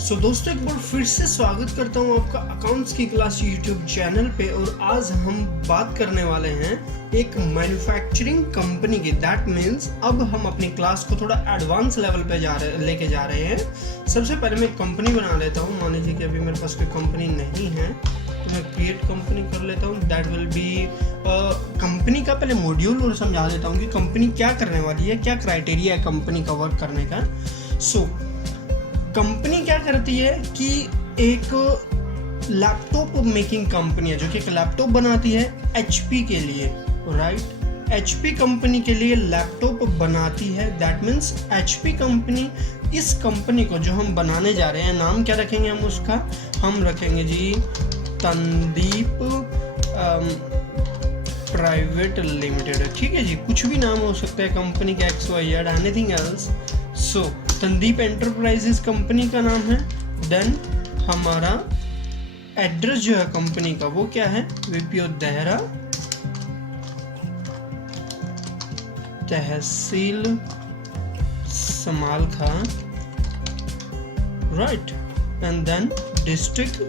सो दोस्तों एक बार फिर से स्वागत करता हूं आपका अकाउंट्स की क्लास यूट्यूब चैनल पे। और आज हम बात करने वाले हैं एक मैन्युफैक्चरिंग कंपनी की। दैट मीन्स अब हम अपनी क्लास को थोड़ा एडवांस लेवल पे लेके जा रहे हैं। सबसे पहले मैं एक कंपनी बना लेता हूं। मान लीजिए कि अभी मेरे पास कोई कंपनी नहीं है तो मैं क्रिएट कंपनी कर लेता हूं। दैट विल बी कंपनी का पहले मॉड्यूल और समझा देता हूं कि कंपनी क्या करने वाली है, क्या क्राइटेरिया है कंपनी का वर्क करने का। सो कंपनी क्या करती है कि एक लैपटॉप मेकिंग कंपनी है जो कि एक लैपटॉप बनाती है HP के लिए, राइट। HP कंपनी के लिए लैपटॉप बनाती है। दैट मीन्स HP कंपनी, इस कंपनी को जो हम बनाने जा रहे हैं, नाम क्या रखेंगे हम उसका? हम रखेंगे जी तंदीप प्राइवेट लिमिटेड। ठीक है जी, कुछ भी नाम हो सकता है कंपनी का, XYZ एनीथिंग एल्स। सो तंदीप एंटरप्राइजेस कंपनी का नाम है। देन हमारा एड्रेस जो है कंपनी का वो क्या है? VPO देहरा, तहसील Samalkha, right. And then district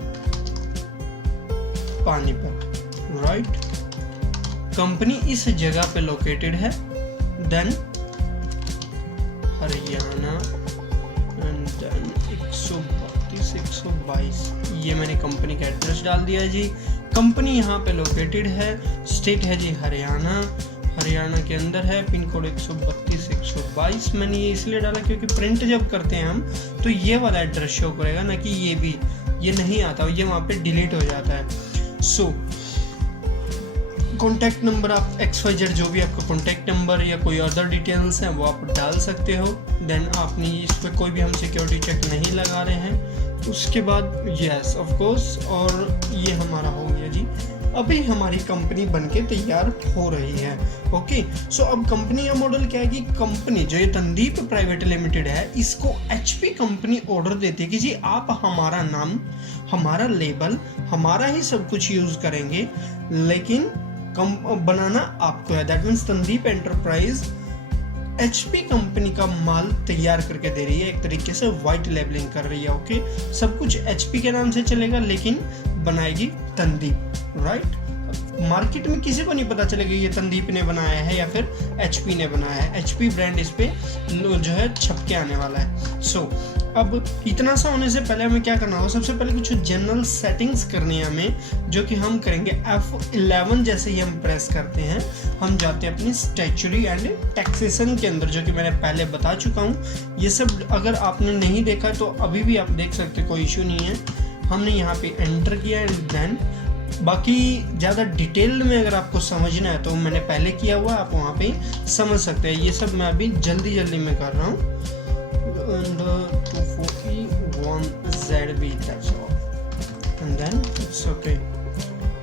Panipat, right. Company इस जगह पे लोकेटेड है। देन हरियाणा एंड देन 132 122, ये मैंने कंपनी का एड्रेस डाल दिया है जी। कंपनी यहाँ पे लोकेटेड है। स्टेट है जी हरियाणा, हरियाणा के अंदर है। पिन कोड 132 122 मैंने ये इसलिए डाला क्योंकि प्रिंट जब करते हैं हम तो ये वाला एड्रेस शो करेगा ना, कि ये भी ये नहीं आता, ये वहाँ पे डिलीट हो जाता है। सो कॉन्टैक्ट नंबर आप XYZ जो भी आपका कॉन्टैक्ट नंबर या कोई अदर डिटेल्स हैं वो आप डाल सकते हो। देन आपने इस पर कोई भी हम सिक्योरिटी चेक नहीं लगा रहे हैं। उसके बाद यस ऑफ कोर्स, और ये हमारा हो गया जी। अभी हमारी कंपनी बनके तैयार हो रही है। ओके, सो अब कंपनी का मॉडल क्या है कि कंपनी जो ये तंदीप प्राइवेट लिमिटेड है, इसको HP कंपनी ऑर्डर देती है कि जी आप हमारा नाम, हमारा लेबल, हमारा ही सब कुछ यूज करेंगे, लेकिन बनाना आपको है। That means Tandeep enterprise HP company का माल तैयार करके दे रही है, एक तरीके से वाइट लेबलिंग कर रही है। ओके, सब कुछ HP के नाम से चलेगा लेकिन बनाएगी तंदीप, राइट। मार्केट में किसी को नहीं पता चलेगा ये तंदीप ने बनाया है या फिर HP ने बनाया है। HP ब्रांड इस पे जो है छप के आने वाला है। सो अब इतना सा होने से पहले हमें क्या करना होगा? सबसे पहले कुछ जनरल सेटिंग्स करनी है हमें, जो कि हम करेंगे F11। जैसे ही हम प्रेस करते हैं हम जाते हैं अपनी स्टैच्यूटरी एंड टैक्सेशन के अंदर, जो कि मैंने पहले बता चुका हूँ। ये सब अगर आपने नहीं देखा तो अभी भी आप देख सकते, कोई इशू नहीं है। हमने यहाँ पे एंटर किया एंड देन बाकी ज़्यादा डिटेल में अगर आपको समझना है तो मैंने पहले किया हुआ, आप वहाँ पे समझ सकते हैं। ये सब मैं अभी जल्दी में कर रहा हूँ। 241ZB, that's all. And then it's okay.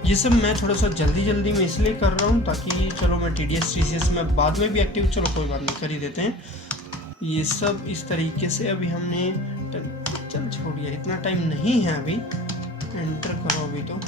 ये सब मैं थोड़ा सा जल्दी में इसलिए कर रहा हूँ ताकि चलो मैं TDS TCS में बाद में भी एक्टिव, चलो कोई बात नहीं, कर ही देते हैं। ये सब इस तरीके से अभी हमने, चल छोड़िए, इतना टाइम नहीं है अभी। एंटर करो अभी तो।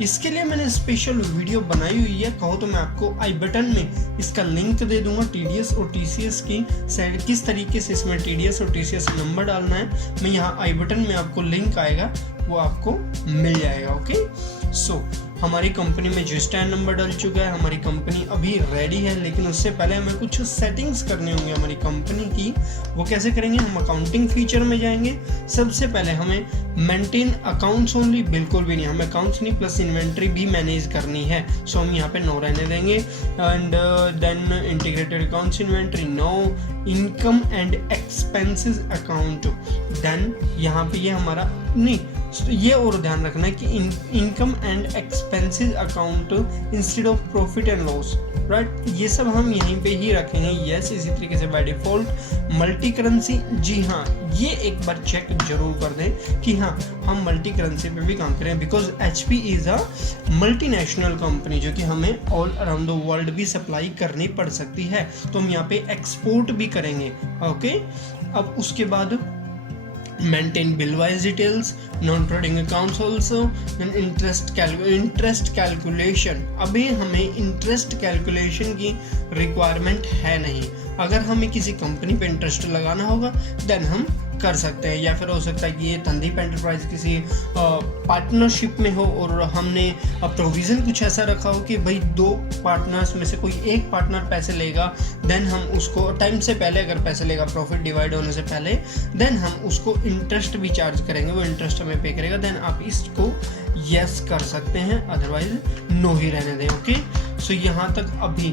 इसके लिए मैंने स्पेशल वीडियो बनाई हुई है, कहो तो मैं आपको आई बटन में इसका लिंक दे दूंगा। TDS और TCS की साइड किस तरीके से इसमें TDS और TCS नंबर डालना है, मैं यहाँ आई बटन में आपको लिंक आएगा, वो आपको मिल जाएगा। ओके, सो हमारी कंपनी में जो स्टैंड नंबर डल चुका है, हमारी कंपनी अभी रेडी है। लेकिन उससे पहले हमें कुछ सेटिंग्स करनी होंगी हमारी कंपनी की। वो कैसे करेंगे? हम अकाउंटिंग फीचर में जाएंगे। सबसे पहले हमें मेंटेन अकाउंट्स ओनली, बिल्कुल भी नहीं, हमें अकाउंट्स नहीं प्लस इन्वेंट्री भी मैनेज करनी है। सो हम यहाँ पे नो रहने देंगे। And then integrated accounts inventory no, income and expenses account. Then यहाँ पे ये हमारा नहीं, ये और ध्यान रखना है कि income and expenses account instead of profit and loss, right. ये सब हम यहीं पे ही रखेंगे। यस, इसी तरीके से बाय डिफॉल्ट मल्टी करेंसी, जी हाँ, ये एक बार चेक जरूर कर दें कि हाँ हम मल्टी करेंसी पे भी काम करें, because HP is a multinational company जो कि हमें ऑल अराउंड द वर्ल्ड भी सप्लाई करनी पड़ सकती है, तो हम यहाँ पे एक्सपोर्ट भी करेंगे। ओके, अब उसके बाद maintain bill wise details, non-trading accounts also, then interest calculation. अभी हमें इंटरेस्ट कैलकुलेशन की रिक्वायरमेंट है नहीं. अगर हमें किसी कंपनी पे इंटरेस्ट लगाना होगा देन हम कर सकते हैं। या फिर हो सकता है कि ये संदीप एंटरप्राइज किसी पार्टनरशिप में हो और हमने प्रोविज़न कुछ ऐसा रखा हो कि भाई 2 पार्टनर्स में से कोई एक पार्टनर पैसे लेगा, देन हम उसको टाइम से पहले अगर पैसे लेगा, प्रॉफिट डिवाइड होने से पहले, देन हम उसको इंटरेस्ट भी चार्ज करेंगे, वो इंटरेस्ट हमें पे करेगा, देन आप इसको यस कर सकते हैं, अदरवाइज नो ही रहने दें। ओके, सो यहाँ तक अभी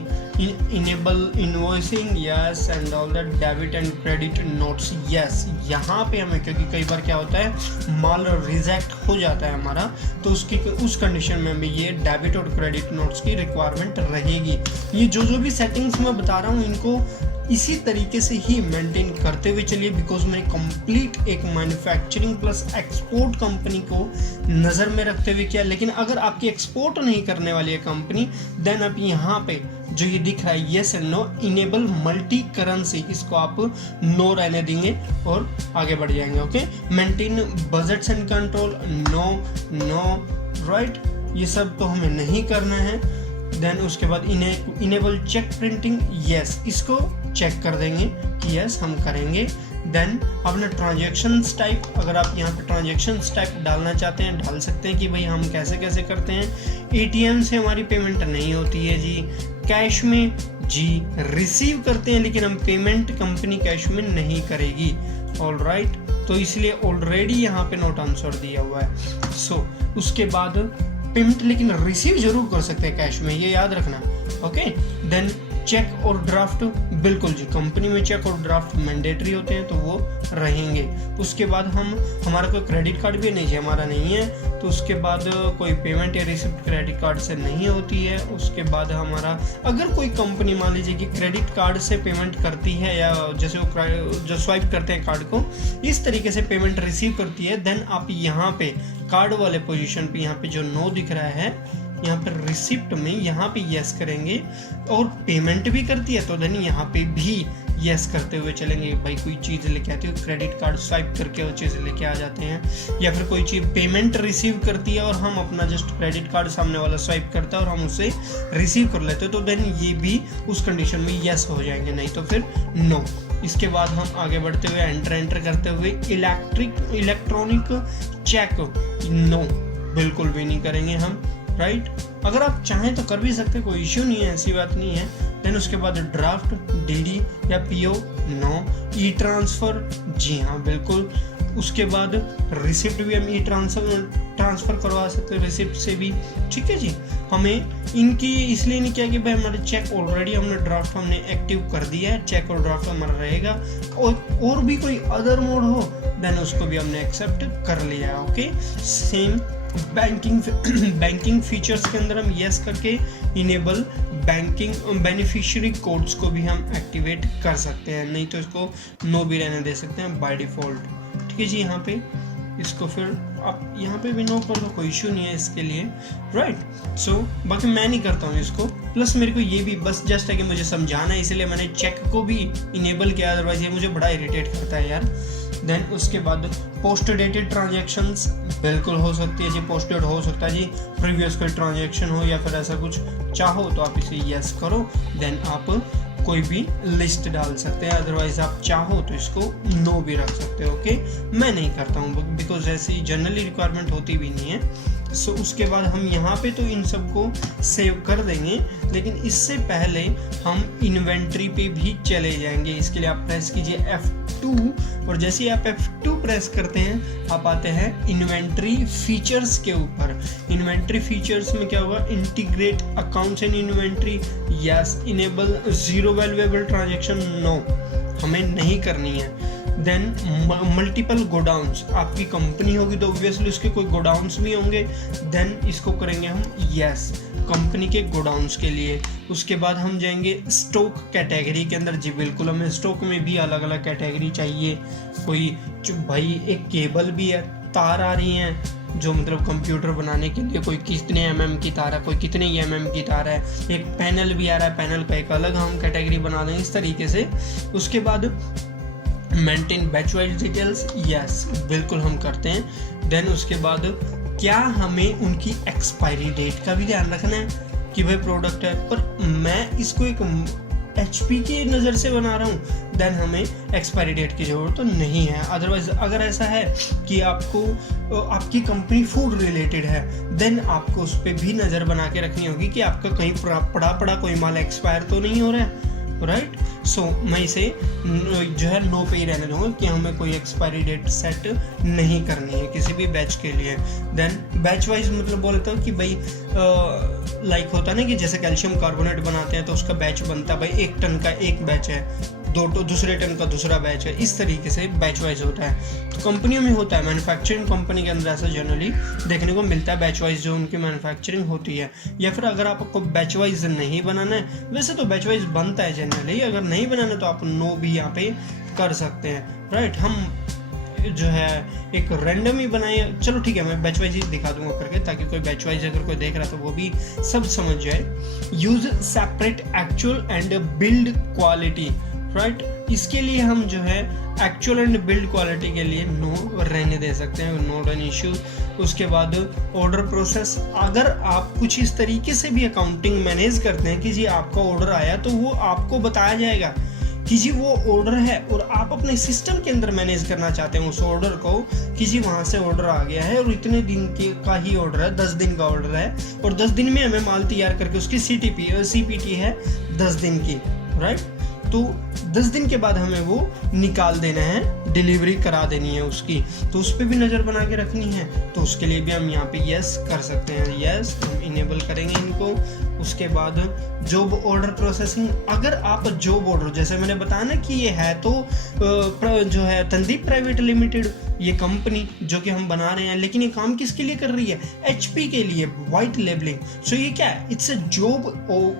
enable invoicing yes and all that, debit and credit notes yes. यहाँ पे हमें, क्योंकि कई बार क्या होता है माल रिजेक्ट हो जाता है हमारा, तो उस कंडीशन में हमें ये डेबिट और क्रेडिट नोट्स की रिक्वायरमेंट रहेगी। ये जो भी सेटिंग्स मैं बता रहा हूँ इनको इसी तरीके से ही मेंटेन करते हुए चलिए, बिकॉज मैंने कंप्लीट एक मैन्युफैक्चरिंग प्लस एक्सपोर्ट कंपनी को नज़र में रखते हुए किया। लेकिन अगर आपकी एक्सपोर्ट नहीं करने वाली है कंपनी, देन आप यहाँ पे जो ये दिख रहा है yes and no, enable multi currency, इसको आप नो रहने देंगे और आगे बढ़ जाएंगे। Okay, maintain budgets and control, no right, ये सब तो हमें नहीं करना है। देन उसके बाद इनेबल चेक प्रिंटिंग यस, इसको चेक कर देंगे कि यस हम करेंगे। देन अपना ट्रांजैक्शंस टाइप, अगर आप यहाँ पे ट्रांजैक्शंस टाइप डालना चाहते हैं डाल सकते हैं कि भाई हम कैसे कैसे करते हैं। एटीएम से हमारी पेमेंट नहीं होती है जी, कैश में जी रिसीव करते हैं, लेकिन हम पेमेंट कंपनी कैश में नहीं करेगी। ऑलराइट, तो इसलिए ऑलरेडी यहाँ पे नोट आंसर दिया हुआ है। सो उसके बाद पेमेंट लेकिन रिसीव जरूर कर सकते हैं कैश में, ये याद रखना। ओके, देन चेक और ड्राफ्ट, बिल्कुल जी कंपनी में चेक और ड्राफ्ट मैंडेटरी होते हैं तो वो रहेंगे। उसके बाद हमारा कोई क्रेडिट कार्ड भी नहीं है, हमारा नहीं है, तो उसके बाद कोई पेमेंट या रिसिप्ट क्रेडिट कार्ड से नहीं होती है। उसके बाद हमारा अगर कोई कंपनी मान लीजिए कि क्रेडिट कार्ड से पेमेंट करती है, या जैसे वो जो स्वाइप करते हैं कार्ड को, इस तरीके से पेमेंट रिसीव करती है, देन आप यहाँ पे कार्ड वाले पोजीशन पे यहाँ पे जो नो दिख रहा है, यहाँ पर रिसिप्ट में यहाँ पे यस करेंगे, और पेमेंट भी करती है तो देन यहाँ पे भी यस करते हुए चलेंगे। भाई कोई चीज़ लेके आती है, क्रेडिट कार्ड स्वाइप करके वो चीज़ लेके आ जाते हैं, या फिर कोई चीज़ पेमेंट रिसीव करती है और हम अपना जस्ट क्रेडिट कार्ड सामने वाला स्वाइप करता है और हम उसे रिसीव कर लेते हैं, तो देन ये भी उस कंडीशन में यस हो जाएंगे, नहीं तो फिर नो। इसके बाद हम आगे बढ़ते हुए एंटर करते हुए इलेक्ट्रॉनिक चेक, नो बिल्कुल भी नहीं करेंगे हम। राइट, अगर आप चाहें तो कर भी सकते, कोई इश्यू नहीं है, ऐसी बात नहीं है। देन उसके बाद ड्राफ्ट, डीडी या पीओ, नो। ई ट्रांसफ़र, जी हाँ बिल्कुल। उसके बाद रिसिप्ट भी हम ई ट्रांसफ़र करवा सकते हैं रिसिप्ट से भी, ठीक है जी। हमें इनकी इसलिए नहीं किया कि भाई हमारे चेक ऑलरेडी हमने ड्राफ्ट हमने एक्टिव कर दिया है, चेक और ड्राफ्ट हमारा रहेगा, और भी कोई अदर मोड हो देन उसको भी हमने एक्सेप्ट कर लिया है। ओके, सेम बैंकिंग फीचर्स के अंदर हम यस करके इनेबल बैंकिंग बेनिफिशियरी कोड्स को भी हम एक्टिवेट कर सकते हैं, नहीं तो इसको नो भी रहने दे सकते हैं बाय डिफ़ॉल्ट। ठीक है जी, यहाँ पे इसको फिर आप यहाँ पे भी नो कर लो, कोई इशू नहीं है इसके लिए। राइट, सो बाकी मैं नहीं करता हूँ इसको, प्लस मेरे को ये भी बस जस्ट है कि मुझे समझाना है, इसलिए मैंने चेक को भी इनेबल किया, अदरवाइज ये मुझे बड़ा इरिटेट करता है यार। देन उसके बाद पोस्ट डेटेड ट्रांजैक्शंस बिल्कुल हो सकती है जी, पोस्ट डेट हो सकता है जी, प्रीवियस कोई ट्रांजैक्शन हो या फिर ऐसा कुछ चाहो तो आप इसे यस करो, देन आप कोई भी लिस्ट डाल सकते हैं, अदरवाइज आप चाहो तो इसको नो भी रख सकते हो। ओके, मैं नहीं करता हूँ बिकॉज ऐसी जनरली रिक्वायरमेंट होती भी नहीं है। सो उसके बाद हम यहाँ पे तो इन सबको सेव कर देंगे, लेकिन इससे पहले हम इन्वेंट्री पे भी चले जाएंगे। इसके लिए आप प्रेस कीजिए F2, और जैसे ही आप F2 प्रेस करते हैं आप आते हैं इन्वेंट्री फीचर्स के ऊपर। इन्वेंट्री फीचर्स में क्या होगा, integrate accounts and inventory, yes. Enable zero valuable transaction, no, हमें नहीं करनी है। देन मल्टीपल गोडाउन्स, आपकी कंपनी होगी तो ऑब्वियसली उसके कोई गोडाउन्स भी होंगे, देन इसको करेंगे हम यस कंपनी के गोडाउन्स के लिए। उसके बाद हम जाएंगे स्टॉक कैटेगरी के अंदर, जी बिल्कुल हमें स्टॉक में भी अलग अलग कैटेगरी चाहिए। कोई भाई एक केबल भी है, तार आ रही हैं जो मतलब कंप्यूटर बनाने के लिए, कोई कितने mm की तार है, कोई कितने mm की तार है, एक पैनल भी आ रहा है, पैनल का एक अलग हम कैटेगरी बना देंगे इस तरीके से। उसके बाद maintain batch wise details, yes बिल्कुल हम करते हैं। देन उसके बाद क्या हमें उनकी एक्सपायरी डेट का भी ध्यान रखना है कि भाई प्रोडक्ट है, पर मैं इसको एक HP की नज़र से बना रहा हूँ देन हमें एक्सपायरी डेट की ज़रूरत तो नहीं है। अदरवाइज अगर ऐसा है कि आपकी कंपनी फूड रिलेटेड है देन आपको उस पर भी नज़र बना के रखनी होगी कि आपका कहीं पड़ा कोई माल एक्सपायर तो नहीं हो रहा है, राइट। सो मैं इसे जो है नो पे ही रहने दूंगा कि हमें कोई एक्सपायरी डेट सेट नहीं करनी है किसी भी बैच के लिए। देन बैच वाइज मतलब बोलता हूँ कि भाई लाइक होता है ना कि जैसे कैल्शियम कार्बोनेट बनाते हैं तो उसका बैच बनता है भाई 1 टन का एक बैच है, दूसरे टन का दूसरा बैच है, इस तरीके से बैच वाइज होता है। तो कंपनियों में होता है, मैन्युफैक्चरिंग कंपनी के अंदर ऐसा जनरली देखने को मिलता है बैच वाइज जो उनकी मैन्युफैक्चरिंग होती है। या फिर अगर आपको बैच वाइज नहीं बनाना है, वैसे तो बैच वाइज बनता है जनरली, अगर नहीं बनाना तो आप नो भी यहाँ पे कर सकते हैं, राइट। हम जो है एक रैंडम ही बनाए, चलो ठीक है मैं बैच वाइज ही दिखा दूंगा करके ताकि कोई बैच वाइज अगर कोई देख रहा है तो वो भी सब समझ जाए। Use separate actual and build quality, right. इसके लिए हम जो है एक्चुअल एंड बिल्ड क्वालिटी के लिए नो रहने दे सकते हैं, नोट एन इश्यू। उसके बाद ऑर्डर प्रोसेस, अगर आप कुछ इस तरीके से भी अकाउंटिंग मैनेज करते हैं कि जी आपका ऑर्डर आया तो वो आपको बताया जाएगा कि जी वो ऑर्डर है, और आप अपने सिस्टम के अंदर मैनेज करना चाहते हैं उस ऑर्डर को कि जी वहाँ से ऑर्डर आ गया है और इतने दिन का ही ऑर्डर है, 10 दिन का ऑर्डर है और 10 दिन में हमें माल तैयार करके उसकी CPT है 10 दिन की, राइट। तो 10 दिन के बाद हमें वो निकाल देना है, डिलीवरी करा देनी है उसकी, तो उस पर भी नज़र बना के रखनी है। तो उसके लिए भी हम यहाँ पे यस कर सकते हैं, यस हम इनेबल करेंगे इनको। उसके बाद जॉब ऑर्डर प्रोसेसिंग, अगर आप जॉब ऑर्डर जैसे मैंने बताया ना कि ये है तो जो है तंदीप प्राइवेट लिमिटेड ये कंपनी जो कि हम बना रहे हैं, लेकिन ये काम किसके लिए कर रही है? HP के लिए, वाइट लेबलिंग। सो ये क्या है? It's a job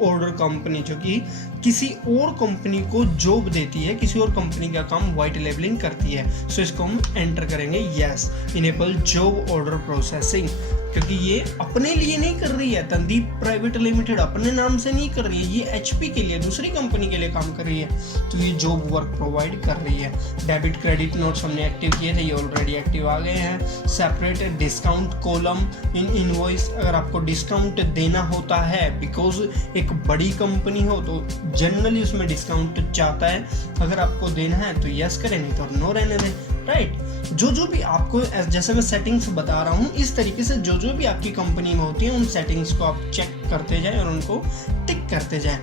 order company जो कि किसी और कंपनी को जॉब देती है, किसी और कंपनी का काम वाइट लेबलिंग करती है। सो इसको हम एंटर करेंगे yes, enable job order processing, क्योंकि ये अपने लिए नहीं कर रही है, तंदीप प्राइवेट लिमिटेड अपने नाम से नहीं कर रही है, ये HP के लिए दूसरी कंपनी के लिए काम कर रही है, तो ये जॉब वर्क प्रोवाइड कर रही है। डेबिट क्रेडिट नोट्स हमने एक्टिव किए थे, ये ऑलरेडी एक्टिव आ गए हैं। Separate discount column in invoice, अगर आपको डिस्काउंट देना होता है बिकॉज एक बड़ी कंपनी हो तो जनरली उसमें डिस्काउंट चाहता है, अगर आपको देना है तो यस करें, नहीं तो नो रहने दें, राइट। जो भी आपको, जैसे मैं सेटिंग्स बता रहा हूँ इस तरीके से जो भी आपकी कंपनी में होती है उन सेटिंग्स को आप चेक करते जाएं और उनको टिक करते जाएं।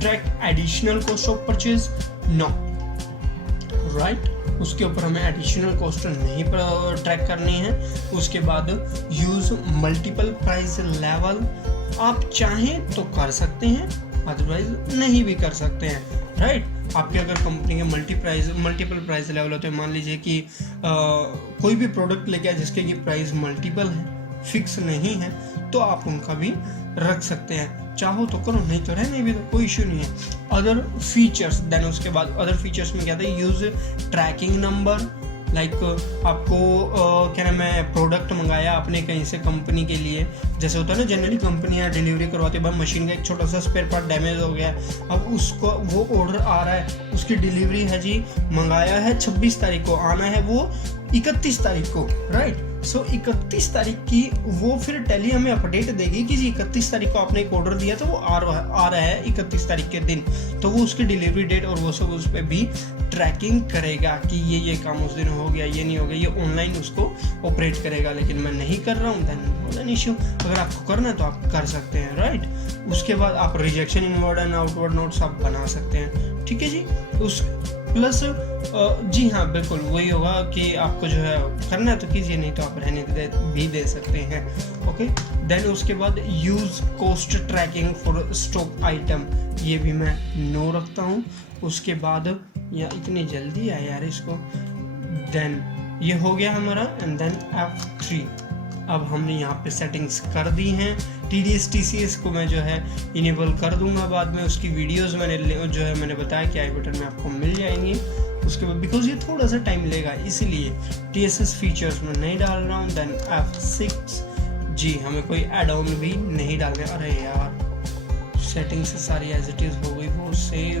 Track additional cost of purchase, no, right, उसके ऊपर हमें एडिशनल कॉस्ट नहीं ट्रैक करनी है। उसके बाद यूज मल्टीपल प्राइस लेवल, आप चाहें तो कर सकते हैं, अदरवाइज नहीं भी कर सकते हैं, राइट। आपके अगर कंपनी के मल्टीपल प्राइस लेवल होते हैं, मान लीजिए कि कोई भी प्रोडक्ट लेके आए जिसके की प्राइस मल्टीपल है, फिक्स नहीं है, तो आप उनका भी रख सकते हैं, चाहो तो करो नहीं तो रहने भी दो, कोई इश्यू नहीं है। अदर फीचर्स, देन उसके बाद अदर फीचर्स में क्या था, यूज ट्रैकिंग नंबर, लाइक आपको क्या नाम है, प्रोडक्ट मंगाया आपने कहीं से कंपनी के लिए, जैसे होता है ना जनरली कंपनियां डिलीवरी करवाती है, मशीन का एक छोटा सा स्पेयर पार्ट डैमेज हो गया, अब उसको वो ऑर्डर आ रहा है, उसकी डिलीवरी है जी, मंगाया है 26 तारीख को, आना है वो 31 तारीख को, राइट। सो 31 तारीख की वो फिर टेली हमें अपडेट देगी कि जी 31 तारीख को आपने एक ऑर्डर दिया तो वो आ रहा है 31 तारीख के दिन, तो वो उसकी डिलीवरी डेट और वो सब उस पर भी ट्रैकिंग करेगा कि ये काम उस दिन हो गया, ये नहीं हो गया, ये ऑनलाइन उसको ऑपरेट करेगा। लेकिन मैं नहीं कर रहा हूँ, देन इश्यू, अगर आपको करना है तो आप कर सकते हैं, राइट। उसके बाद आप rejection inward and outward notes आप बना सकते हैं, ठीक है जी। उस प्लस जी हाँ बिल्कुल वही होगा कि आपको जो है करना है तो कीजिए, नहीं तो आप रहने भी दे सकते हैं, ओके। देन उसके बाद use cost tracking for stock item, ये भी मैं नो रखता हूँ। उसके बाद या इतनी जल्दी है यार इसको, देन ये हो गया हमारा, एंड देन F3। अब हमने यहाँ पे सेटिंग्स कर दी हैं। TDS TCS को मैं जो है इनेबल कर दूंगा बाद में, उसकी वीडियोस मैंने बताया कि आई बटन में आपको मिल जाएंगी। उसके बाद बिकॉज ये थोड़ा सा टाइम लेगा इसलिए TSS फीचर्स में नहीं डाल रहा हूँ। देन F6 जी, हमें कोई एड ऑन भी नहीं डालना। अरे यार सेटिंग्स सारी एज इट इज हो गई वो सेव,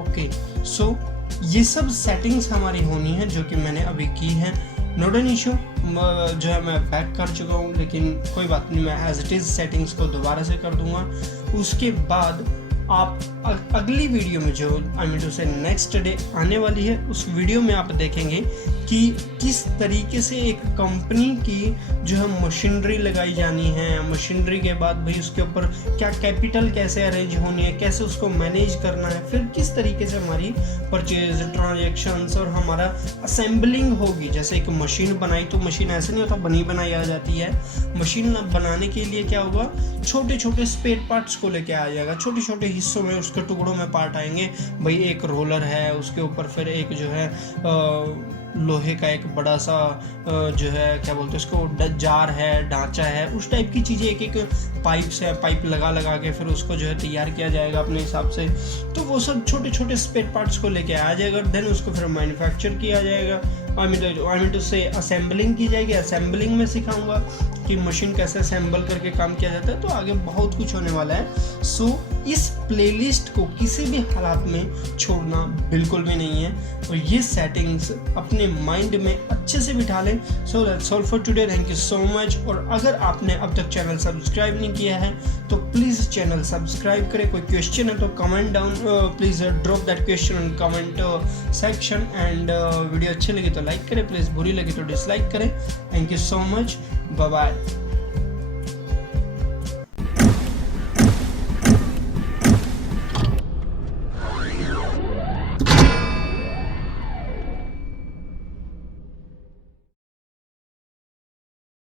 ओके। सो ये सब सेटिंग्स हमारी होनी है जो कि मैंने अभी की है, नॉट एन इशू। जो है मैं बैक कर चुका हूँ, लेकिन कोई बात नहीं, मैं एज इट इज़ सेटिंग्स को दोबारा से कर दूंगा। उसके बाद आप अगली वीडियो में जो आई मीन टू से नेक्स्ट डे आने वाली है, उस वीडियो में आप देखेंगे कि किस तरीके से एक कंपनी की जो है मशीनरी लगाई जानी है, मशीनरी के बाद भाई उसके ऊपर क्या कैपिटल कैसे अरेंज होनी है, कैसे उसको मैनेज करना है, फिर किस तरीके से हमारी परचेज ट्रांजैक्शंस और हमारा असेंबलिंग होगी। जैसे एक मशीन बनाई तो मशीन ऐसे नहीं होता बनी बनाई आ जाती है, मशीन बनाने के लिए क्या होगा, छोटे छोटे स्पेयर पार्ट्स को लेके आ जाएगा, छोटे छोटे हिस्सों में उसके टुकड़ों में पार्ट आएंगे। भाई एक रोलर है, उसके ऊपर फिर एक जो है लोहे का एक बड़ा सा जो है क्या बोलते हैं उसको जार है, ढांचा है, उस टाइप की चीज़ें एक एक पाइप लगा के फिर उसको जो है तैयार किया जाएगा अपने हिसाब से। तो वो सब छोटे छोटे स्पेयर पार्ट्स को लेके आ जाएगा, देन उसको फिर मैन्युफैक्चर किया जाएगा। आई मीन टू से असेंबलिंग की जाएगी। असेंबलिंग में सिखाऊंगा कि मशीन कैसे असेंबल करके काम किया जाता है। तो आगे बहुत कुछ होने वाला है। सो इस प्लेलिस्ट को किसी भी हालात में छोड़ना बिल्कुल भी नहीं है, और ये सेटिंग्स अपने माइंड में अच्छे से बिठा लें। So that's all for today, thank you so much. और अगर आपने अब तक चैनल सब्सक्राइब नहीं किया है तो प्लीज़ चैनल सब्सक्राइब करें। कोई क्वेश्चन है तो comment down, please drop that question in comment section. And video अच्छी लगी तो लाइक करें, प्लीज़ बुरी लगी तो डिसलाइक करें। Thank you so much, bye bye.